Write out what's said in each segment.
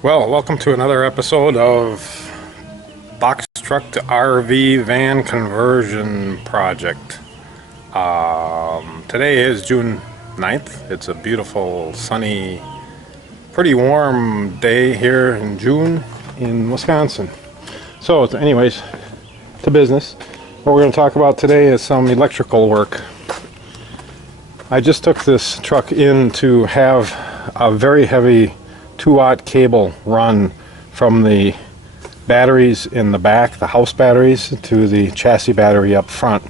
Well, welcome to another episode of Box Truck to RV Van Conversion Project. Today is June 9th. It's a beautiful, sunny, pretty warm day here in June in Wisconsin. So anyways, to business. What we're going to talk about today is some electrical work. I just took this truck in to have a very heavy 2-watt cable run from the batteries in the back, the house batteries, to the chassis battery up front.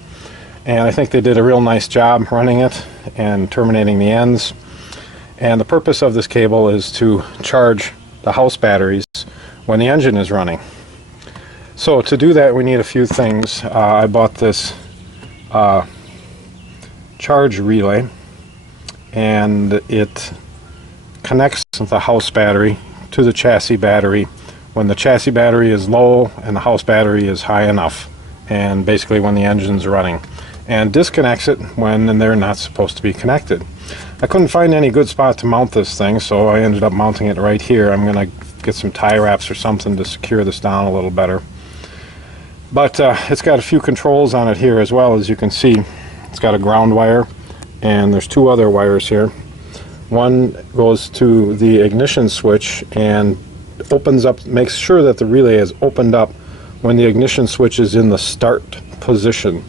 And I think they did a real nice job running it and terminating the ends. And the purpose of this cable is to charge the house batteries when the engine is running. So to do that, we need a few things. I bought this charge relay, and it connects the house battery to the chassis battery when the chassis battery is low and the house battery is high enough, and basically when the engine's running, and disconnects it when they're not supposed to be connected. I couldn't find any good spot to mount this thing, so I ended up mounting it right here. I'm going to get some tie wraps or something to secure this down a little better. But it's got a few controls on it here as well. As you can see, it's got a ground wire, and there's two other wires here. One goes to the ignition switch and opens up, makes sure that the relay is opened up when the ignition switch is in the start position.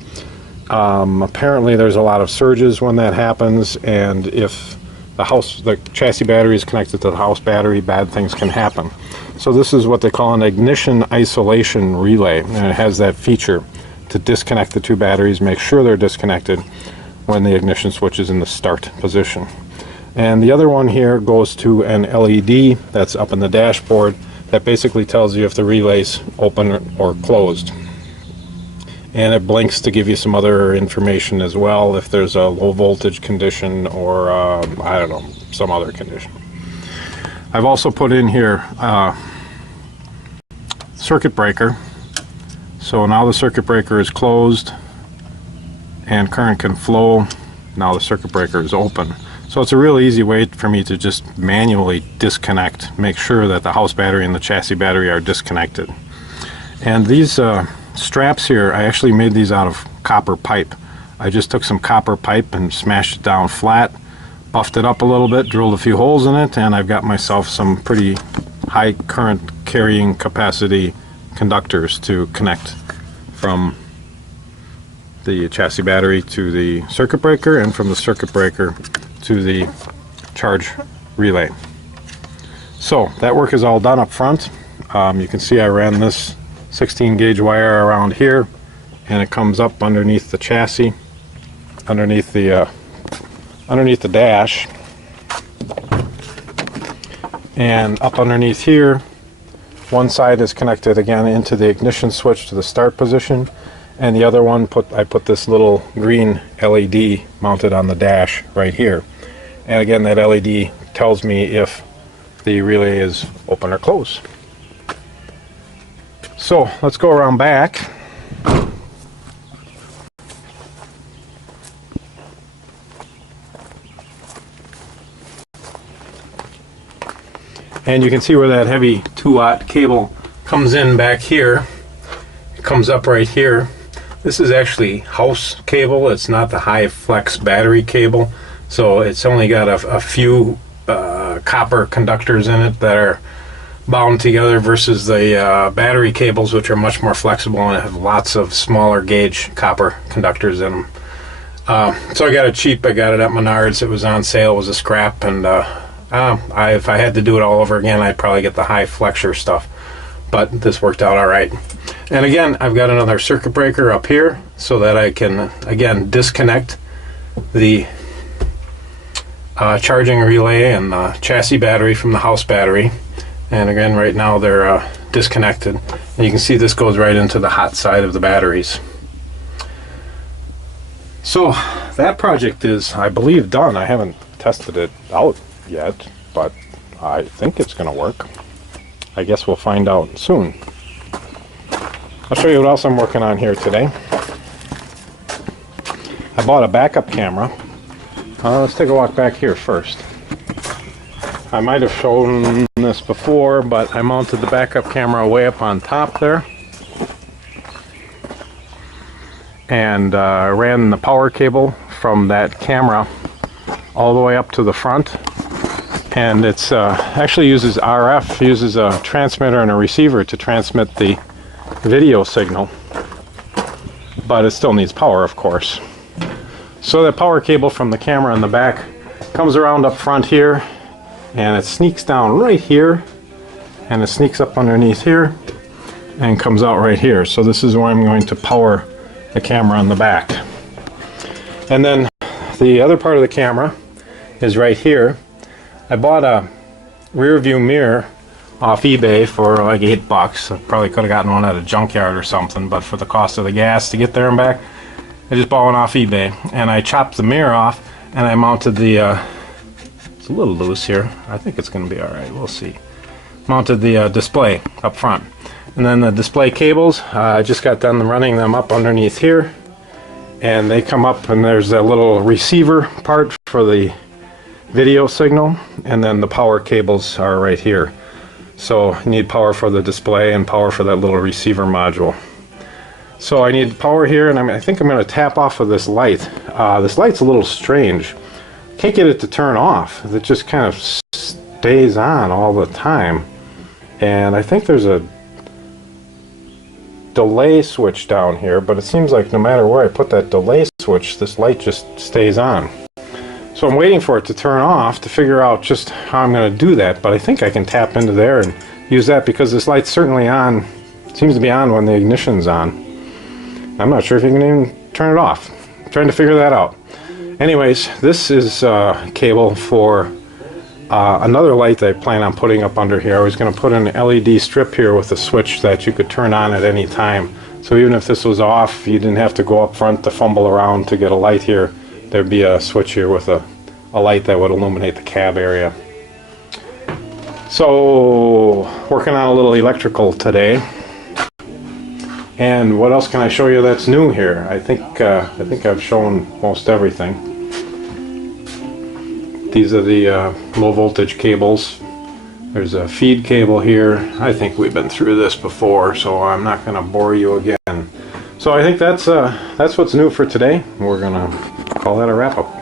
Apparently there's a lot of surges when that happens, and if the chassis battery is connected to the house battery, bad things can happen. So this is what they call an ignition isolation relay, and it has that feature to disconnect the two batteries, make sure they're disconnected when the ignition switch is in the start position. And the other one here goes to an LED that's up in the dashboard that basically tells you if the relay's open or closed. And it blinks to give you some other information as well, if there's a low voltage condition or I don't know, some other condition. I've also put in here circuit breaker. So now the circuit breaker is closed and current can flow. Now the circuit breaker is open. So it's a real easy way for me to just manually disconnect, make sure that the house battery and the chassis battery are disconnected. And these straps here, I actually made these out of copper pipe. I just took some copper pipe and smashed it down flat, buffed it up a little bit, drilled a few holes in it, and I've got myself some pretty high current carrying capacity conductors to connect from the chassis battery to the circuit breaker, and from the circuit breaker to the charge relay. So that work is all done up front. You can see I ran this 16 gauge wire around here, and it comes up underneath the chassis, underneath the dash, and up underneath here. One side is connected again into the ignition switch to the start position, and the other one I put this little green LED mounted on the dash right here. And again, that LED tells me if the relay is open or closed. So let's go around back. And you can see where that heavy 2-watt cable comes in back here. It comes up right here. This is actually house cable. It's not the high flex battery cable. So it's only got a few copper conductors in it that are bound together versus the battery cables, which are much more flexible and have lots of smaller gauge copper conductors in them. So I got it cheap. I got it at Menards. It was on sale. It was a scrap, and if I had to do it all over again, I'd probably get the high flexure stuff. But this worked out all right. And again, I've got another circuit breaker up here so that I can, again, disconnect the charging relay and the chassis battery from the house battery. And again, right now they're disconnected. And you can see this goes right into the hot side of the batteries. So that project is, I believe, done. I haven't tested it out yet, but I think it's going to work. I guess we'll find out soon. I'll show you what else I'm working on here today. I bought a backup camera. Let's take a walk back here first. I might have shown this before, but I mounted the backup camera way up on top there. And ran the power cable from that camera all the way up to the front. And it's actually uses RF, uses a transmitter and a receiver to transmit the video signal. But it still needs power, of course. So the power cable from the camera in the back comes around up front here, and it sneaks down right here, and it sneaks up underneath here, and comes out right here. So this is where I'm going to power the camera in the back. And then the other part of the camera is right here. I bought a rear view mirror off eBay for like $8. I probably could have gotten one at a junkyard or something, but for the cost of the gas to get there and back, I just bought one off eBay. And I chopped the mirror off, and I mounted the it's a little loose here. I think it's going to be alright, we'll see. Mounted the display up front. And then the display cables, I just got done running them up underneath here, and they come up, and there's a little receiver part for the video signal, and then the power cables are right here. So you need power for the display and power for that little receiver module. So I need power here, and I think I'm going to tap off of this light. This light's a little strange. Can't get it to turn off. It just kind of stays on all the time. And I think there's a delay switch down here, but it seems like no matter where I put that delay switch, this light just stays on. So I'm waiting for it to turn off to figure out just how I'm going to do that, but I think I can tap into there and use that because this light's certainly on, seems to be on when the ignition's on. I'm not sure if you can even turn it off. I'm trying to figure that out. Anyways, this is cable for another light that I plan on putting up under here. I was going to put an LED strip here with a switch that you could turn on at any time. So even if this was off, you didn't have to go up front to fumble around to get a light here. There'd be a switch here with a light that would illuminate the cab area. So, working on a little electrical today. And what else can I show you that's new here? I think I've shown most everything. These are the low voltage cables. There's a feed cable here. I think we've been through this before, so I'm not going to bore you again. So I think that's what's new for today. We're going to call that a wrap-up.